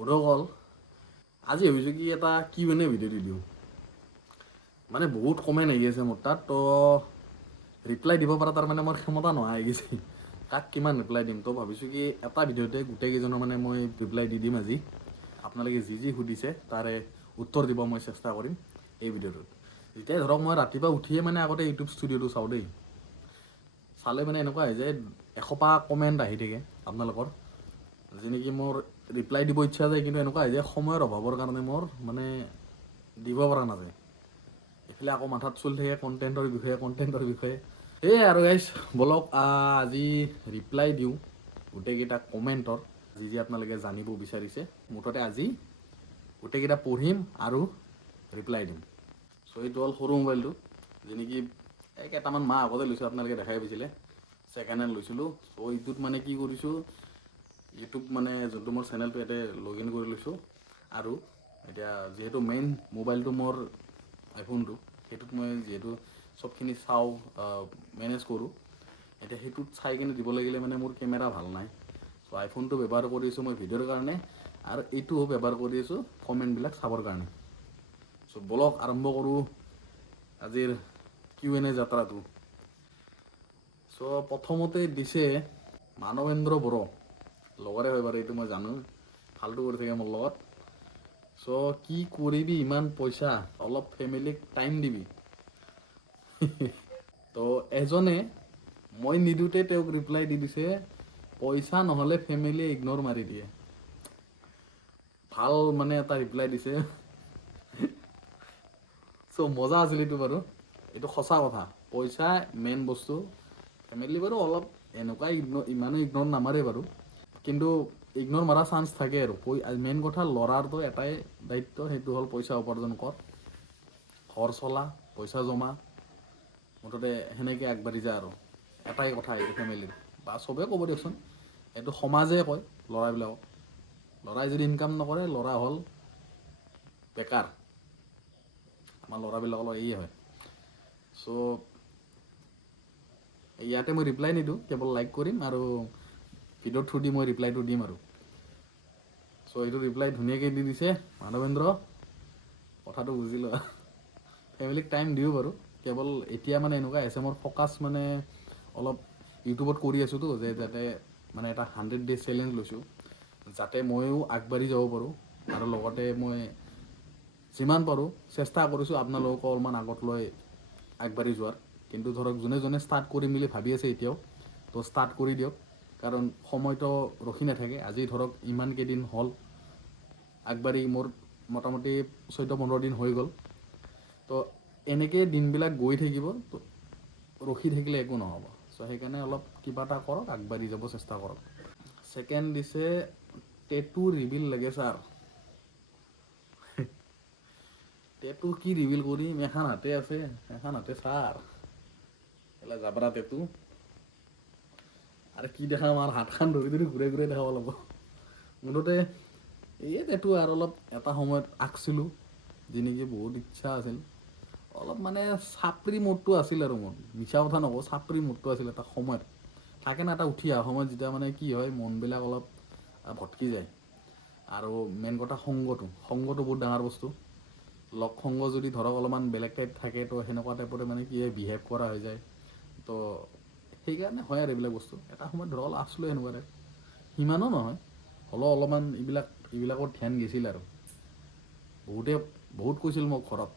বন্ধুসকল আজি ভাবিছোঁ কি এটা Q&A ভিডিঅ' দি দিওঁ মানে বহুত কমেণ্ট আহি আছে মোৰ তাত তো ৰিপ্লাই দিব পৰা তাৰমানে মোৰ ক্ষমতা নোহোৱা হৈ গৈছে কাক কিমান ৰিপ্লাই দিম তো ভাবিছোঁ কি এটা ভিডিঅ'তে গোটেইকেইজনৰ মানে মই ৰিপ্লাই দি দিম আজি আপোনালোকে যি সুধিছে তাৰে উত্তৰ দিব মই চেষ্টা কৰিম এই ভিডিঅ'টোত যেতিয়াই ধৰক মই ৰাতিপুৱা উঠিয়ে মানে আগতে ইউটিউব ষ্টুডিঅ'টো চাওঁ দেই চালে মানে এনেকুৱা হৈ যায় 100টা কমেণ্ট আহি থাকে আপোনালোকৰ যে নেকি মোৰ ৰিপ্লাই দিব ইচ্ছা যায় কিন্তু এনেকুৱা হৈ যায় সময়ৰ অভাৱৰ কাৰণে মোৰ মানে দিব পৰা নাযায় এইফালে আকৌ মাথাত চলি থাকে কণ্টেণ্টৰ বিষয়ে এই আৰু গাইজ বলক আজি ৰিপ্লাই দিওঁ গোটেইকেইটা কমেণ্টৰ যি আপোনালোকে জানিব বিচাৰিছে মুঠতে আজি গোটেইকেইটা পঢ়িম আৰু ৰিপ্লাই দিম চ' এইটো হ'ল সৰু মোবাইলটো যে নেকি কেইটামান মাহ আগতে লৈছোঁ আপোনালোকে দেখাই পাইছিলে ছেকেণ্ড হেণ্ড লৈছিলোঁ চ' এইটোত মানে কি কৰিছোঁ ইউটিউব মানে যোনটো মোৰ চেনেলটো ইয়াতে লগ ইন কৰি লৈছোঁ আৰু এতিয়া যিহেতু মেইন মোবাইলটো মোৰ আইফোনটো সেইটোত মই যিহেতু চবখিনি চাওঁ মেনেজ কৰোঁ এতিয়া সেইটোত চাই কিনে দিব লাগিলে মানে মোৰ কেমেৰা ভাল নাই চ' আইফোনটো ব্যৱহাৰ কৰি আছোঁ মই ভিডিঅ'ৰ কাৰণে আৰু এইটোও ব্যৱহাৰ কৰি আছোঁ কমেণ্টবিলাক চাবৰ কাৰণে চ' বলক আৰম্ভ কৰোঁ আজিৰ Q&A যাত্ৰাটো চ' প্ৰথমতে দিছে মানৱেন্দ্ৰ বড়ো লগৰে হয় বাৰু এইটো মই জানো ফাল্টু কৰি থাকে মোৰ লগত চ' কি কৰিবি ইমান পইচা অলপ ফেমিলিক টাইম দিবি তো এজনে মই নিদিওঁতে তেওঁক ৰিপ্লাই দি দিছে পইচা নহ'লে ফেমিলিয়ে ইগন'ৰ মাৰি দিয়ে ভাল মানে এটা ৰিপ্লাই দিছে চ' মজা আছিল এইটো বাৰু এইটো সঁচা কথা পইচা মেইন বস্তু ফেমিলি বাৰু অলপ এনেকুৱা ইমানো ইগন'ৰ নামাৰে বাৰু কিন্তু ইগন'ৰ মাৰা চান্স থাকে আৰু মেইন কথা ল'ৰাৰতো এটাই দায়িত্ব সেইটো হ'ল পইচা উপাৰ্জন কৰ ঘৰ চলা পইচা জমা মুঠতে সেনেকৈ আগবাঢ়ি যায় আৰু এটাই কথা এইটো ফেমিলিৰ বা চবেই ক'ব দিয়কচোন এইটো সমাজে কয় ল'ৰাবিলাকক ল'ৰাই যদি ইনকাম নকৰে ল'ৰা হ'ল বেকাৰ আমাৰ ল'ৰাবিলাকৰ এই হয় চ' ইয়াতে মই ৰিপ্লাই নিদিওঁ কেৱল লাইক কৰিম আৰু ভিডিঅ'ৰ থ্ৰু দি মই ৰিপ্লাইটো দিম আৰু চ' এইটো ৰিপ্লাই ধুনীয়াকৈ দি দিছে মানৱেন্দ্ৰ কথাটো বুজি লোৱা ফেমিলিক টাইম দিওঁ বাৰু কেৱল এতিয়া মানে এনেকুৱা হৈছে মোৰ ফ'কাছ মানে অলপ ইউটিউবত কৰি আছোঁতো যে যাতে মানে এটা 100 days চেলেঞ্জ লৈছোঁ যাতে ময়ো আগবাঢ়ি যাব পাৰোঁ আৰু লগতে মই যিমান পাৰোঁ চেষ্টা কৰিছোঁ আপোনালোকক অলপমান আগত লৈ আগবাঢ়ি যোৱাৰ কিন্তু ধৰক যোনে ষ্টাৰ্ট কৰিম বুলি ভাবি আছে এতিয়াও তো ষ্টাৰ্ট কৰি দিয়ক কাৰণ সময়টো ৰখি নাথাকে আজি ধৰক ইমান কেইদিন হ'ল আগবাঢ়ি মোৰ মোটামুটি 14-15 দিন হৈ গ'ল তো এনেকৈ দিনবিলাক গৈ থাকিব তো ৰখি থাকিলে একো নহ'ব চ' সেইকাৰণে অলপ কিবা এটা কৰক আগবাঢ়ি যাব চেষ্টা কৰক ছেকেণ্ড দিছে টেটু ৰিভিল লাগে ছাৰ টেটু কি ৰিভিল কৰিম এখন হাতে আছে এখন হাতে ছাৰ এলা জাবৰা টেটু আৰু কি দেখাম আৰু হাতখন ধৰি ঘূৰাই দেখাব লাগিব মুঠতে এই টেটু আৰু অলপ এটা সময়ত আঁকিছিলোঁ যি নেকি বহুত ইচ্ছা আছিল অলপ মানে চাপৰি মুডটো আছিল আৰু মোৰ মিছা কথা নকওঁ চাপৰি মুডটো আছিল এটা সময়ত থাকে না এটা উঠি অহা সময়ত যেতিয়া মানে কি হয় মনবিলাক অলপ ভটকি যায় আৰু মেইন কথা সংগটো বহুত ডাঙৰ বস্তু লগ সংগ যদি ধৰক অলপমান বেলেগ টাইপ থাকে তো সেনেকুৱা টাইপৰে মানে কি হয় বিহেভ কৰা হৈ যায় তো সেইকাৰণে হয় আৰু এইবিলাক বস্তু এটা সময়ত ধৰক আছিলোঁ এনেকুৱা টাইপ সিমানো নহয় হ'লেও অলপমান এইবিলাকত ধ্যান গৈছিল আৰু বহুত কৈছিল মোক ঘৰত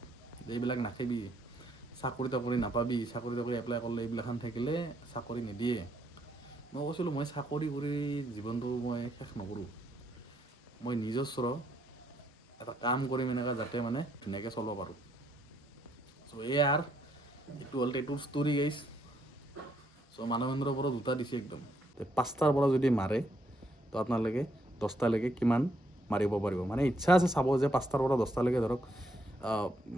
যে এইবিলাক নাখাবি চাকৰি নাপাবি চাকৰি এপ্লাই কৰিলে এইবিলাকখন থাকিলে চাকৰি নিদিয়ে মই কৈছিলোঁ মই চাকৰি কৰি জীৱনটো মই শেষ নকৰোঁ মই নিজস্ব এটা কাম কৰিম এনেকুৱা যাতে মানে ধুনীয়াকৈ চলিব পাৰোঁ চ' এইয়াৰ এইটো হ'ল টেটুৰ ষ্টৰি গাইজ চ' মানৱেন্দ্ৰৰ পৰা দুটা দিছে একদম 5টাৰ পৰা যদি মাৰে তো আপোনালোকে 10টালৈকে কিমান মাৰিব পাৰিব মানে ইচ্ছা আছে চাব যে 5টাৰ পৰা 10টালৈকে ধৰক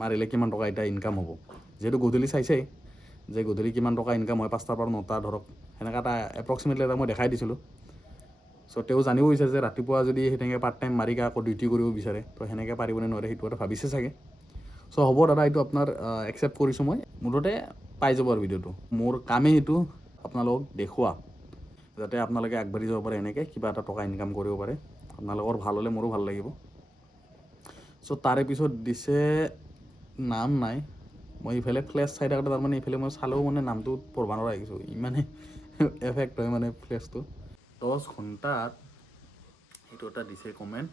মাৰিলে কিমান টকা এতিয়া ইনকাম হ'ব যিহেতু গধূলি চাইছেই যে গধূলি কিমান টকা ইনকাম হয় 5টাৰ পৰা 9টা ধৰক সেনেকুৱা এটা এপ্ৰক্সিমেটলি এটা মই দেখাই দিছিলোঁ চ' তেওঁ জানিব বিচাৰে যে ৰাতিপুৱা যদি সেনেকৈ পাৰ্ট টাইম মাৰি আকৌ ডিউটি কৰিব বিচাৰে তো সেনেকৈ পাৰিবনে নোৱাৰে সেইটো এটা ভাবিছে চাগে চ' হ'ব দাদা এইটো আপোনাৰ একচেপ্ট কৰিছোঁ মই মুঠতে পাই যাব আৰু ভিডিঅ'টো মোৰ কামেই সেইটো আপোনালোকক দেখুওৱা যাতে আপোনালোকে আগবাঢ়ি যাব পাৰে এনেকৈ কিবা এটা টকা ইনকাম কৰিব পাৰে আপোনালোকৰ ভাল হ'লে মোৰো ভাল লাগিব। চ' তাৰে পিছত দিছে নাম নাই, মই ইফালে ফ্লেছ চাই থাকোঁতে তাৰমানে ইফালে মই চালেও মানে নামটো পঢ়িব নোৱাৰা হৈ গৈছোঁ, ইমানে এফেক্ট হয় মানে ফ্লেছটো। 10 ঘণ্টাত সেইটো এটা দিছে কমেণ্ট।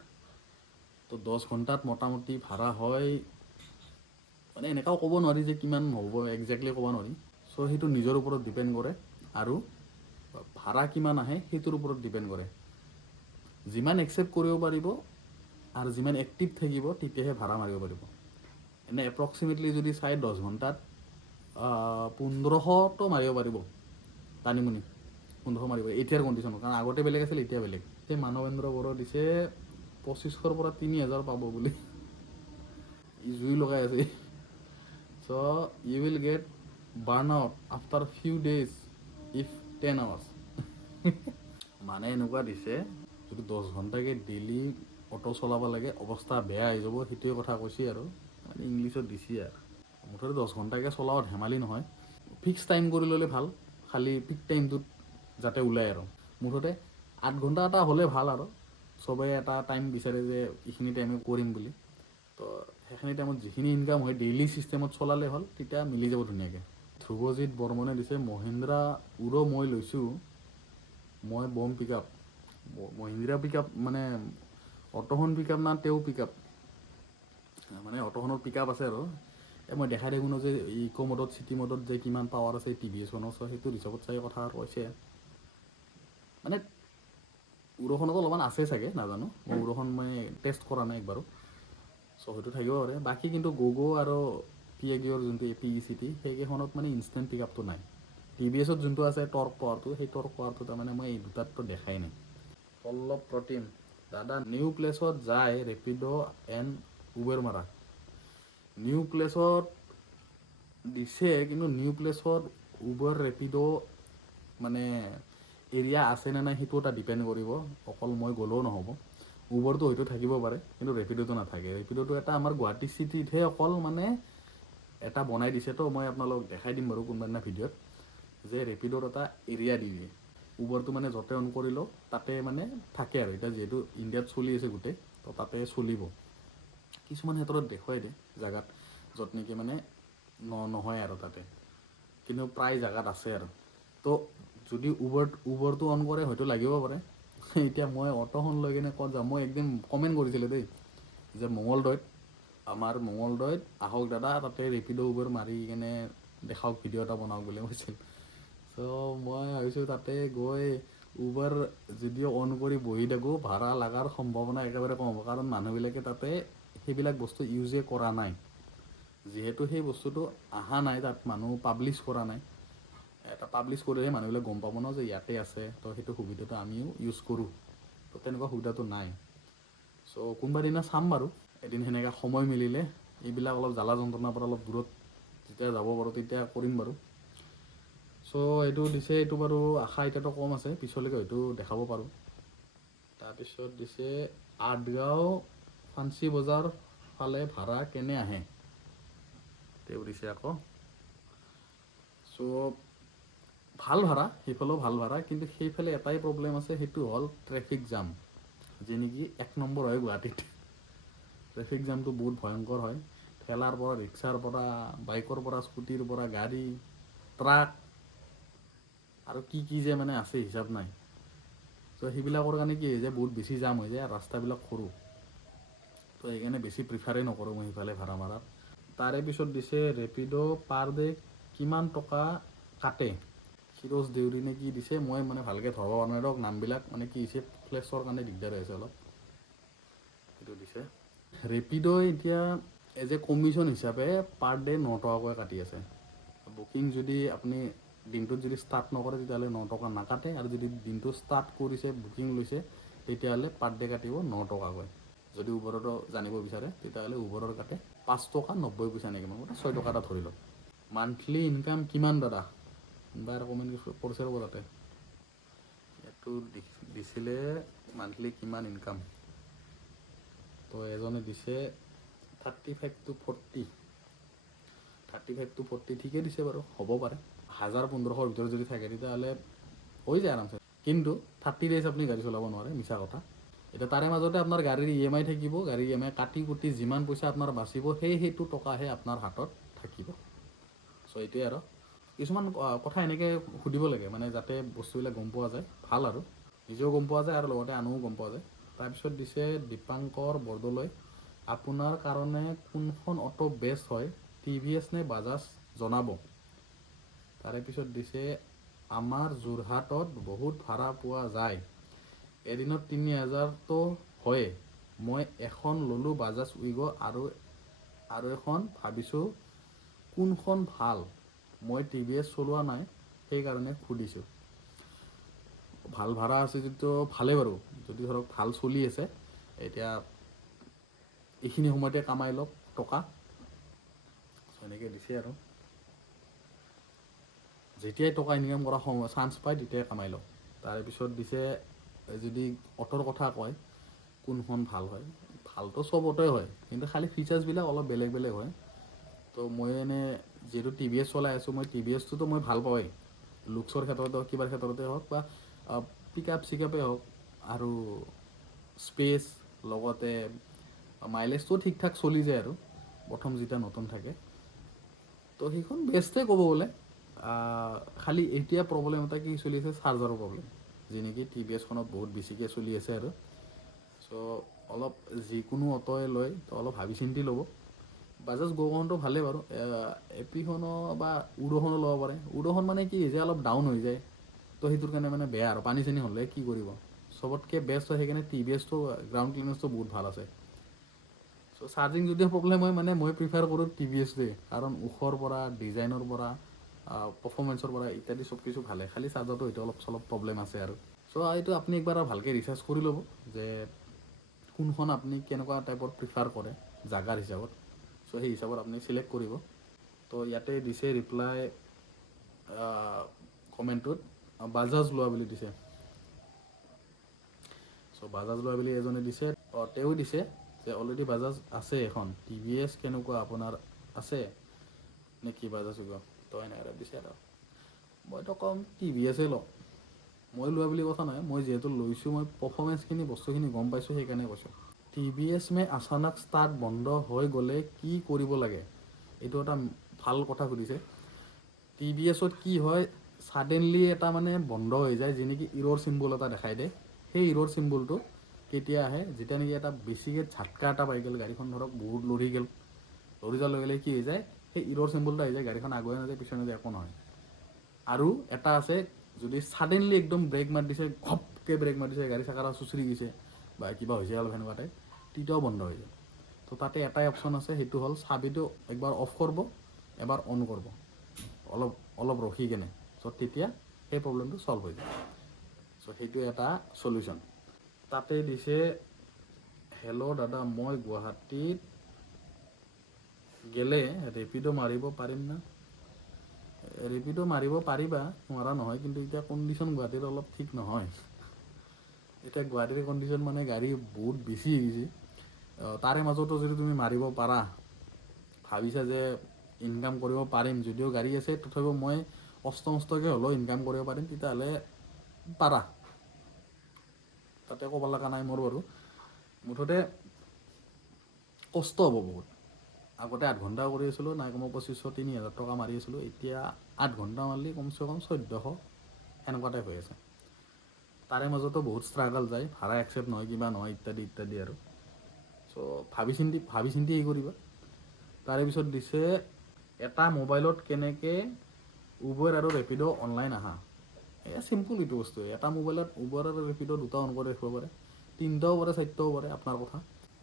তো 10 ঘণ্টাত মোটামুটি ভাড়া হয় মানে এনেকুৱাও ক'ব নোৱাৰি যে কিমান হ'ব, একজেক্টলি ক'ব নোৱাৰি। চ' সেইটো নিজৰ ওপৰত ডিপেণ্ড কৰে আৰু ভাড়া কিমান আহে সেইটোৰ ওপৰত ডিপেণ্ড কৰে। যিমান একচেপ্ট কৰিব পাৰিব আৰু যিমান এক্টিভ থাকিব তেতিয়াহে ভাড়া মাৰিব পাৰিব। এনে এপ্ৰক্সিমেটলি যদি চাই 10 ঘণ্টাত 1500তো মাৰিব পাৰিব, টানিমুনি 1500 মাৰিব এতিয়াৰ কণ্ডিশ্যনত, কাৰণ আগতে বেলেগ আছিল এতিয়া বেলেগ। এই মানৱেন্দ্ৰ বড়ো দিছে 2500ৰ পৰা 3000 পাব বুলি, ই জুই লগাই আছে। So' you will get burn out after few days if 10 hours। মানে এনেকুৱা দিছে যদি 10 ঘণ্টাকৈ ডেইলি অটো চলাব লাগে অৱস্থা বেয়া হৈ যাব, সেইটোৱে কথা কৈছে আৰু মানে ইংলিছত দিছে আৰু। মুঠতে 10 ঘণ্টাকৈ চলাও ধেমালি নহয়। ফিক্স টাইম কৰি ল'লে ভাল, খালি পিক টাইমটোত যাতে ওলায় আৰু। মুঠতে 8 ঘণ্টা এটা হ'লে ভাল আৰু চবেই এটা টাইম বিচাৰে যে এইখিনি টাইমে কৰিম বুলি। তো সেইখিনি টাইমত যিখিনি ইনকাম হয় ডেইলি ছিষ্টেমত চলালে হ'ল, তেতিয়া মিলি যাব ধুনীয়াকৈ। ধ্ৰুৱজিৎ বৰ্মনে দিছে মহিন্দ্ৰা উৰ' মই লৈছোঁ, মই বম পিক আপ। মহিন্দ্ৰা পিক আপ মানে অটোখন পিক আপ না তেওঁ পিক আপ, মানে অটোখনৰ পিক আপ আছে আৰু মই দেখাই থাকোঁ ন যে ইক' মডত চিটি মডত যে কিমান পাৱাৰ আছে TVS-খনৰ, চ' সেইটো হিচাপত চাই কথা কৈছে। মানে উৰ'খনতো অলপমান আছে চাগে, নাজানো, মই উৰ'খন মই টেষ্ট কৰা নাই একবাৰো, চ' সেইটো থাকিব পাৰে। বাকী কিন্তু গ'গ' আৰু পিয়াগিঅ'ৰ যোনটো PECT সেইকেইখনত মানে ইনষ্টেণ্ট পিক আপটো নাই। TVS-ত যোনটো আছে টৰ্ক পাৱাৰটো, সেই টৰ্ক পাৱাৰটো তাৰমানে মই এই দুটাততো দেখাই নাই। পল্লৱ প্ৰতিম দাদা নিউ প্লেছত যায় ৰেপিড' এণ্ড উবেৰ মাৰা। নিউ প্লেছত দিছে, কিন্তু নিউ প্লেছত উবেৰ ৰেপিড' মানে এৰিয়া আছেনে নাই সেইটো এটা ডিপেণ্ড কৰিব, অকল মই গ'লেও নহ'ব। উবৰটো হয়তো থাকিব পাৰে কিন্তু ৰেপিড'টো নাথাকে। ৰেপিড'টো এটা আমাৰ গুৱাহাটী চিটিতহে অকল মানে এটা বনাই দিছে, তো মই আপোনালোকক দেখাই দিম বাৰু কোনোবা দিনা ভিডিঅ'ত, যে ৰেপিড'ৰ এটা এৰিয়া দি দিয়ে। উবৰটো মানে য'তে অন কৰিলেও তাতে মানে থাকে আৰু, এতিয়া যিহেতু ইণ্ডিয়াত চলি আছে গোটেই, তো তাতে চলিব। কিছুমান ক্ষেত্ৰত দেখুৱাই দিয়ে জেগাত য'ত নেকি মানে নহয় আৰু তাতে, কিন্তু প্ৰায় জেগাত আছে আৰু। তো যদি উবৰটো অন কৰে হয়তো লাগিব পাৰে। এতিয়া মই অটোখন লৈ কিনে ক'ত যাম, মই একদিন কমেণ্ট কৰিছিলোঁ দেই যে মঙলদৈত আহক দাদা, তাতে ৰেপিড' উবেৰ মাৰি কিনে দেখাওক, ভিডিঅ' এটা বনাওক বুলি কৈছিল। চ' মই ভাবিছোঁ তাতে গৈ উবেৰ যদিও অন কৰি বহি থাকোঁ, ভাড়া লগাৰ সম্ভাৱনা একেবাৰে কম হ'ব, কাৰণ মানুহবিলাকে তাতে সেইবিলাক বস্তু ইউজে কৰা নাই। যিহেতু সেই বস্তুটো অহা নাই, তাত মানুহ পাব্লিছ কৰা নাই, এটা পাব্লিছ কৰিলেহে মানুহবিলাক গম পাব ন যে ইয়াতে আছে, তো সেইটো সুবিধাটো আমিও ইউজ কৰোঁ। তো তেনেকুৱা সুবিধাটো নাই। চ' কোনোবা দিনা চাম বাৰু, এদিন সেনেকৈ সময় মিলিলে, এইবিলাক অলপ জ্বালা যন্ত্ৰণাৰ পৰা অলপ দূৰত যেতিয়া যাব পাৰোঁ তেতিয়া কৰিম বাৰু। চ' এইটো দিছে, এইটো বাৰু আশা এতিয়াতো কম আছে, পিছলৈকে হয়তো দেখাব পাৰোঁ। তাৰপিছত দিছে আঠগাঁও ফাঞ্চি বজাৰ ফালে ভাড়া কেনে আহে, তেওঁ দিছে আকৌ। চ' ভাল ভাড়া, সেইফালেও ভাল ভাড়া, কিন্তু সেইফালে এটাই প্ৰব্লেম আছে, সেইটো হ'ল ট্ৰেফিক জাম, যে নেকি 1 নম্বৰ হয় গুৱাহাটীত। ট্ৰেফিক জামটো বহুত ভয়ংকৰ হয়, ঠেলাৰ পৰা, ৰিক্সাৰ পৰা, বাইকৰ পৰা, স্কুটিৰ পৰা, গাড়ী, ট্ৰাক আৰু কি যে মানে আছে হিচাপ নাই। ত' সেইবিলাকৰ কাৰণে কি হৈ যায়, বহুত বেছি জাম হৈ যায়, ৰাস্তাবিলাক সৰু, তো সেইকাৰণে বেছি প্ৰিফাৰেই নকৰোঁ মই সিফালে ভাড়া মাৰাৰ। তাৰে পিছত দিছে ৰেপিড' পাৰ ডে কিমান টকা কাটে, সিৰোজ দেউৰী নে কি দিছে, মই মানে ভালকৈ ধৰিব পৰা নাই দিয়ক নামবিলাক, মানে কি হৈছে ফ্লেছৰ কাৰণে দিগদাৰ হৈ আছে অলপ। সেইটো দিছে। ৰেপিড' এতিয়া এজ এ কমিশ্যন হিচাপে পাৰ ডে 9 টকাকৈ কাটি আছে। বুকিং যদি আপুনি দিনটোত যদি ষ্টাৰ্ট নকৰে তেতিয়াহ'লে 9 টকা নাকাটে, আৰু যদি দিনটো ষ্টাৰ্ট কৰিছে, বুকিং লৈছে, তেতিয়াহ'লে পাৰ ডে কাটিব 9 টকাকৈ। যদি উবৰতো জানিব বিচাৰে তেতিয়াহ'লে উবৰৰ কাটে 5 টকা 90 পইচা নেকি, মই 6 টকা এটা ধৰি লওক। মান্থলি ইনকাম কিমান দাদা, কোনোবা এটা কমেণ্ট কৰিছে ৰ'ব তাতে, এইটো দিছিলে মান্থলি কিমান ইনকাম, তো এজনে দিছে 35 to 40, 35 to 40 ঠিকেই দিছে বাৰু, হ'ব পাৰে। 1000-1500 ভিতৰত যদি থাকে তেতিয়াহ'লে হৈ যায় আৰামছে, কিন্তু 30 days আপুনি গাড়ী চলাব নোৱাৰে, মিছা কথা। এতিয়া তাৰে মাজতে আপোনাৰ গাড়ীৰ EMI থাকিব, গাড়ীৰ EMI কাটি কুটি যিমান পইচা আপোনাৰ বাচিব সেইটো টকাহে আপোনাৰ হাতত থাকিব। চ' এইটোৱে আৰু কিছুমান কথা এনেকৈ সুধিব লাগে মানে যাতে বস্তুবিলাক গম পোৱা যায়, ভাল আৰু নিজেও গম পোৱা যায় আৰু লগতে আনেও গম পোৱা যায়। তাৰপিছত দিছে দীপাংকৰ বৰদলৈ, আপোনাৰ কাৰণে কোনখন অটো বেষ্ট হয়, TVS নে বাজাজ জনাব। তাৰে পিছত দিছে আমাৰ যোৰহাটত বহুত ভাড়া পোৱা যায়, এদিনত 3000তো হয়ে, মই এখন ল'লোঁ বাজাজ উইগ' আৰু এখন ভাবিছোঁ কোনখন ভাল, মই TVS চলোৱা নাই সেইকাৰণে সুধিছোঁ। ভাল ভাড়া আছে যদিতো ভালেই বাৰু, যদি ধৰক ভাল চলি আছে এতিয়া এইখিনি সময়তে কামাই লওক টকা, এনেকৈ দিছে আৰু যেতিয়াই টকা ইনকাম কৰা চান্স পায় তেতিয়াই কামাই লওক। তাৰপিছত দিছে যদি অটোৰ কথা কয় কোনখন ভাল হয়, ভালতো চব অটোৱে হয় কিন্তু খালি ফিচাৰ্ছবিলাক অলপ বেলেগ বেলেগ হয়। তো মই এনেই যিহেতু TVS চলাই আছোঁ, মই TVSটোতো মই ভাল পাওঁৱেই, লুকছৰ ক্ষেত্ৰতে হওক কিবাৰ ক্ষেত্ৰতে হওক বা পিকআপ চিকআপেই হওক আৰু স্পেচ লগতে মাইলেজটোও ঠিক ঠাক চলি যায় আৰু প্ৰথম যেতিয়া নতুন থাকে। তো সেইখন বেষ্টেই ক'ব গ'লে। খালি এতিয়া প্ৰব্লেম এটা কি চলি আছে, চাৰ্জাৰৰ প্ৰব্লেম, যি নেকি TVSখনত বহুত বেছিকৈ চলি আছে আৰু চ' অলপ যিকোনো অটোৱে লয় তো অলপ ভাবি চিন্তি ল'ব। বাজাজ গ'খনটো ভালেই বাৰু, এপিখনো বা উড'খনো ল'ব পাৰে। উড'খন মানে কি হৈছে অলপ ডাউন হৈ যায়, তো সেইটোৰ কাৰণে মানে বেয়া আৰু পানী চানী হ'লে কি কৰিব। চবতকৈ বেষ্ট হয় সেইকাৰণে TVSটো গ্ৰাউণ্ড ক্লিয়াৰেঞ্চটো বহুত ভাল আছে। চ' চাৰ্জিং যদিও প্ৰব্লেম হয় মানে মই প্ৰিফাৰ কৰোঁ TVSটোৱে, কাৰণ ওখৰ পৰা ডিজাইনৰ পৰা পাৰফৰ্মেঞ্চৰ পৰা ইত্যাদি চব কিছু ভালে, খালি চাৰ্জাৰটো সেইটো অলপ চলপ প্ৰব্লেম আছে আৰু চ' এইটো আপুনি একবাৰ ভালকৈ ৰিচাৰ্চ কৰি ল'ব যে কোনখন আপুনি কেনেকুৱা টাইপৰ প্ৰিফাৰ কৰে জাগাৰ হিচাপত। চ' সেই হিচাপত আপুনি চিলেক্ট কৰিব। তো ইয়াতে দিছে ৰিপ্লাই কমেণ্টটোত বাজাজ লোৱা বুলি দিছে। চ' বাজাজ লোৱা বুলি এজনে দিছে, তেওঁ দিছে যে অলৰেডি বাজাজ আছে এখন, TVS কেনেকুৱা আপোনাৰ আছে নে কি বাজাজ উইগ', তো এনেকৈ দিছে আৰু মইতো ক'ম TVSয়ে লওক। মই লোৱা বুলি কথা নাই, মই যিহেতু লৈছোঁ মই পাৰফৰ্মেঞ্চখিনি বস্তুখিনি গম পাইছোঁ সেইকাৰণে কৈছোঁ। TVS মে আচানক ষ্টাৰ্ট বন্ধ হৈ গ'লে কি কৰিব লাগে, এইটো এটা ভাল কথা সুধিছে। TVSত কি হয়, ছাডেনলি এটা মানে বন্ধ হৈ যায়, যি নেকি ইৰৰ চিম্বল এটা দেখাই দিয়ে। সেই ইৰৰ চিম্বলটো কেতিয়া আহে, যেতিয়া নেকি এটা বেছিকৈ ঝাটকা এটা পাই গ'ল, গাড়ীখন ধৰক বহুত লৰি গ'ল, লৰি যোৱাৰ লগে লগে কি হৈ যায়, সেই ইৰৰ চিম্বলটো আহি যায়, গাড়ীখন আগুৱাই নাযায় পিছুৱাই নাযায় একো নহয়। আৰু এটা আছে যদি ছাডেনলি একদম ব্ৰেক মাৰি দিছে, ঘপকৈ ব্ৰেক মাৰি দিছে, গাড়ী চাকা চুচৰি গৈছে বা কিবা হৈছে অলপ সেনেকুৱা টাইপ, তেতিয়াও বন্ধ হৈ যায়। তো তাতে এটাই অপশ্যন আছে, সেইটো হ'ল চাবিটো একবাৰ অফ কৰিব এবাৰ অন কৰিব, অলপ অলপ ৰখি কেনে, চ' তেতিয়া সেই প্ৰব্লেমটো ছল্ভ হৈ যায়। চ' সেইটো এটা চলিউশ্যন। তাতে দিছে হেল্ল' দাদা, মই গুৱাহাটীত গ'লে ৰেপিড' মাৰিব পাৰিম না। ৰেপিড' মাৰিব পাৰিবা, নোৱাৰা নহয়, কিন্তু এতিয়া কণ্ডিশ্যন গুৱাহাটীত অলপ ঠিক নহয়। এতিয়া গুৱাহাটীৰ কণ্ডিশ্যন মানে গাড়ী বহুত বেছি হৈ গৈছে, তাৰে মাজতো যদি তুমি মাৰিব পাৰা, ভাবিছা যে ইনকাম কৰিব পাৰিম, যদিও গাড়ী আছে তথাপিও মই কষ্ট মষ্টকৈ হ'লেও ইনকাম কৰিব পাৰিম, তেতিয়াহ'লে পাৰা, তাতে ক'ব লগা নাই মোৰ বাৰু। মুঠতে কষ্ট হ'ব বহুত। আগতে 8 ঘণ্টা কৰি আছিলোঁ, নাই কমেও 2500-3000 টকা মাৰি আছিলোঁ, এতিয়া 8 ঘণ্টা মাৰিলে কমচে কম 1400 সেনেকুৱা টাইপ হৈ আছে। তাৰে মাজতো বহুত ষ্ট্ৰাগল যায়, ভাড়া একচেপ্ট নহয়, কিবা নহয়, ইত্যাদি ইত্যাদি আৰু চ' ভাবি চিন্তি হেৰি কৰিবা। তাৰে পিছত দিছে এটা মোবাইলত কেনেকৈ উবেৰ আৰু ৰেপিড' অনলাইন আহা। এয়া চিম্পুল এইটো বস্তু, এটা মোবাইলত উবেৰ আৰু ৰেপিড' দুটা অন কৰি ৰাখিব পাৰে, 3টাও পাৰে 4টাও পাৰে, আপোনাৰ কথা।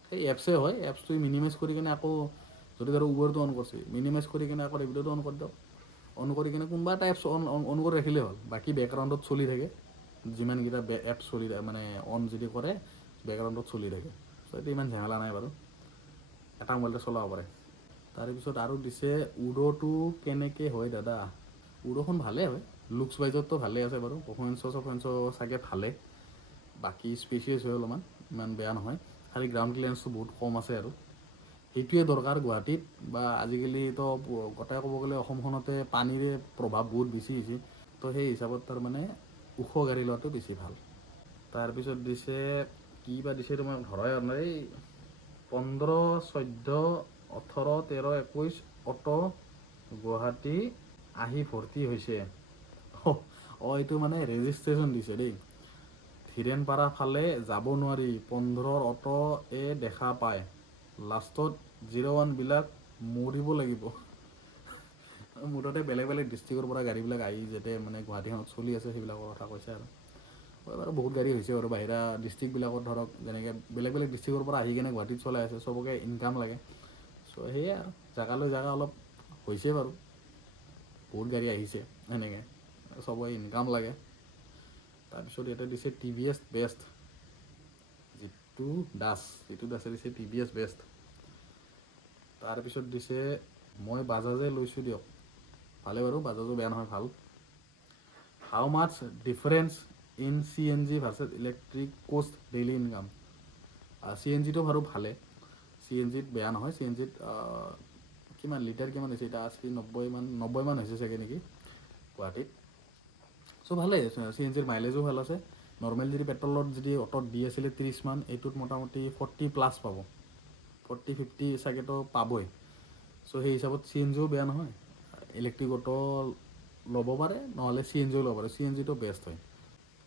সেই এপছে হয়, এপছটো মিনিমাইজ কৰি কিনে আকৌ যদি ধৰক উবেৰটো অন কৰিছে, মিনিমাইজ কৰি কিনে আকৌ ৰেপিড'টো অন কৰি দিয়ক, অন কৰি কিনে কোনোবা এটা এপছ অন কৰি ৰাখিলেই হ'ল, বাকী বেকগ্ৰাউণ্ডত চলি থাকে, যিমানকেইটা এপছ চলি মানে অন যদি কৰে বেকগ্ৰাউণ্ডত চলি থাকে। চ' এইটো ইমান ঝামেলা নাই বাৰু, এটা মোবাইলতে চলাব পাৰে। তাৰপিছত আৰু দিছে উড'টো কেনেকৈ হয় দাদা। উড'খন ভালেই হয়, লুকছ ৱাইজততো ভালেই আছে বাৰু, পাৰফৰ্মেঞ্চো চাগে ভালেই, বাকী স্পেচিয়াছ হয় অলপমান, ইমান বেয়া নহয়, খালি গ্ৰাউণ্ড ক্লিয়াৰেঞ্চটো বহুত কম আছে আৰু সেইটোৱে দৰকাৰ গুৱাহাটীত, বা আজিকালিতো গোটেই ক'ব গ'লে অসমখনতে পানীৰে প্ৰভাৱ বহুত বেছি হৈছে, তো সেই হিচাপত তাৰমানে ওখ গাড়ী লোৱাটো বেছি ভাল। তাৰপিছত দিছে কি বা দিছে তোমাক ধৰাই এই 15, 14, 18, 13, 21 অটো গুৱাহাটী আহি ভৰ্তি হৈছে। এইটো মানে ৰেজিষ্ট্ৰেশ্যন দিছে দেই। ধীৰেণপাৰা ফালে যাব নোৱাৰি, 15 অটো দেখা পায়, লাষ্টত 01বিলাক মৰিব লাগিব। মুঠতে বেলেগ বেলেগ ডিষ্ট্ৰিক্টৰ পৰা গাড়ীবিলাক আহি যাতে মানে গুৱাহাটীখনত চলি আছে সেইবিলাকৰ কথা কৈছে আৰু বাৰু বহুত গাড়ী হৈছে বাৰু বাহিৰা ডিষ্ট্ৰিক্টবিলাকত ধৰক যেনেকৈ বেলেগ বেলেগ ডিষ্ট্ৰিক্টৰ পৰা আহি কিনে গুৱাহাটীত চলাই আছে, চবকে ইনকাম লাগে। চ' সেয়ে আৰু জেগালৈ জেগা অলপ হৈছে বাৰু, বহুত গাড়ী আহিছে সেনেকৈ, চবৰে ইনকাম লাগে। তাৰপিছত ইয়াতে দিছে TVS বেষ্ট, জিতু দাসে দিছে TVS বেষ্ট। তাৰপিছত দিছে মই বাজাজে লৈছোঁ দিয়ক, ভালে বাৰু বাজাজো বেয়া নহয়, ভাল। How much difference in CNG versus electric cost daily income. CNGটো বাৰু ভালে, CNGত বেয়া নহয়। CNGত কিমান লিটাৰ কিমান হৈছে এতিয়া, 80-90 মান হৈছে চাগে নেকি গুৱাহাটীত। চ' ভালেই, CNGৰ মাইলেজো ভাল আছে। নৰ্মেল যদি পেট্ৰলত যদি অটত দি আছিলে 30 মান, এইটোত মোটামুটি 40+ পাব, 40-50 চাগেতো পাবই। চ' সেই হিচাপত CNGও বেয়া নহয়। ইলেক্ট্ৰিক অটো ল'ব পাৰে, নহ'লে CNGও ল'ব পাৰে, CNGটো বেষ্ট হয়।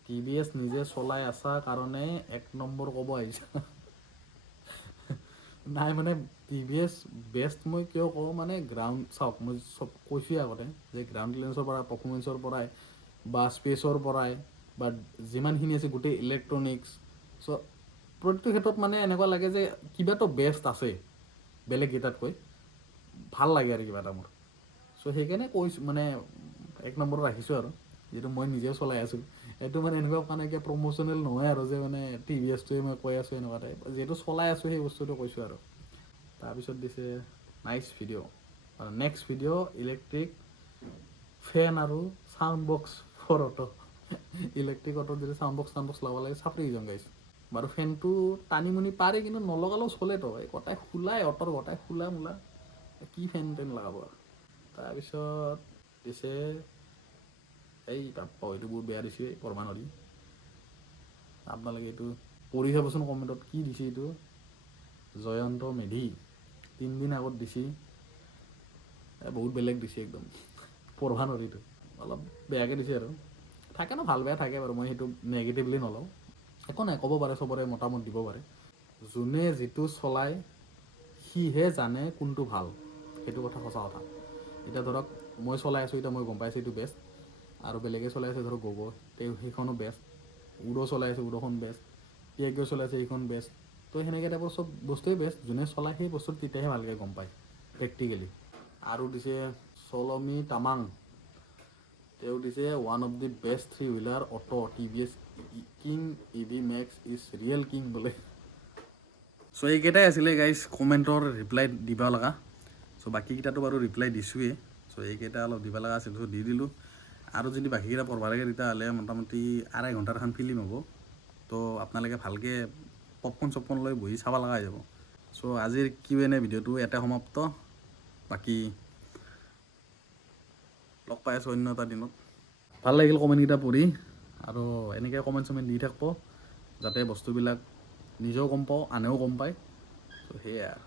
TVS নিজে চলাই আছা কাৰণে 1 নম্বৰ ক'ব আহিছা। নাই মানে TVS বেষ্ট মই কিয় কওঁ মানে গ্ৰাউণ্ড চাওক, মই চব কৈছোঁৱে আগতে যে গ্ৰাউণ্ড ক্লিয়াৰেঞ্চৰ পৰা, পাৰফৰ্মেঞ্চৰ পৰাই বা স্পেচৰ পৰাই বা যিমানখিনি আছে গোটেই ইলেক্ট্ৰনিক্স, চ' প্ৰতিটো ক্ষেত্ৰত মানে এনেকুৱা লাগে যে কিবাটো বেষ্ট আছে বেলেগ কেইটাতকৈ, ভাল লাগে আৰু কিবা এটা মোৰ। চ' সেইকাৰণে কৈছোঁ মানে 1 নম্বৰত ৰাখিছোঁ আৰু, যিটো মই নিজেও চলাই আছোঁ। এইটো মানে এনেকুৱা কাৰণে কিয় প্ৰমোচনেল নহয় আৰু যে মানে TVSটোৱে মই কৈ আছোঁ এনেকুৱা টাইপ, যিহেতু চলাই আছোঁ সেই বস্তুটো কৈছোঁ আৰু। তাৰপিছত দিছে nice video', next video' electric fan আৰু sound box for auto. Electric অটোত যদি চাউণ্ড বক্স লগাব লাগে চাপৰি যাম গাইছ। বাৰু ফেনটো টানি মুনি পাৰি, কিন্তু নলগালেও চলেতো, এই গোটাই খোলাই অটৰ গোটাই খোলা মোলা, কি ফেন টেন লগাব আৰু। তাৰপিছত দিছে এই বাপ্পা এইটো বহুত বেয়া দিছে, পঢ়বা নোৱাৰি, আপোনালোকে এইটো পঢ়ি চাবচোন কমেণ্টত কি দিছে এইটো। জয়ন্ত মেধি 3 দিন আগত দিছে, বহুত বেলেগ দিছে একদম, পঢ়বা নোৱাৰিতো, অলপ বেয়াকৈ দিছে আৰু। থাকে ন ভাল বেয়া থাকে বাৰু, মই সেইটো নেগেটিভলি নলওঁ, একো নাই, ক'ব পাৰে, চবৰে মতামত দিব পাৰে। যোনে যিটো চলায় সিহে জানে কোনটো ভাল, সেইটো কথা সঁচা কথা। এতিয়া ধৰক মই চলাই আছোঁ, এতিয়া মই গম পাইছোঁ এইটো বেষ্ট, আৰু বেলেগে চলাই আছে ধৰক গগ' সেইখনো বেষ্ট, উৰ' চলাই আছে উৰ'খন বেষ্ট, পিয়াকিও চলাই আছে এইখন বেষ্ট। তো সেনেকৈ টাইপৰ চব বস্তুৱেই বেষ্ট, যোনে চলায় সেই বস্তুটো তেতিয়াহে ভালকৈ গম পায় প্ৰেক্টিকেলি। আৰু দিছে চলমি তামাং, তেওঁ দিছে one of the best 3 wheeler auto TVS king EV Max is real king বোলে। চ' এইকেইটাই আছিলে গাইজ কমেণ্টৰ ৰিপ্লাই দিব লগা। চ' বাকীকেইটাতো বাৰু ৰিপ্লাই দিছোঁৱেই, চ' এইকেইটা অলপ দিব লগা আছিল, চ' দি দিলোঁ। আৰু যদি বাকীকেইটা পঢ়িব লাগে তেতিয়াহ'লে মোটামুটি 2.5 ঘণ্টাৰ এখন ফিল্ম হ'ব, তো আপোনালোকে ভালকৈ পপকৰ্ন লৈ বহি চাব লগা হৈ যাব। চ' আজিৰ Q&A ভিডিঅ'টো ইয়াতে সমাপ্ত, বাকী লগ পাই আছোঁ অন্য এটা দিনত। ভাল লাগিল কমেণ্টকেইটা পঢ়ি, আৰু এনেকৈ কমেণ্ট চমেণ্ট দি থাকিব যাতে বস্তুবিলাক নিজেও গম পাওঁ, আনেও গম পায়। চ' সেয়াই আৰু।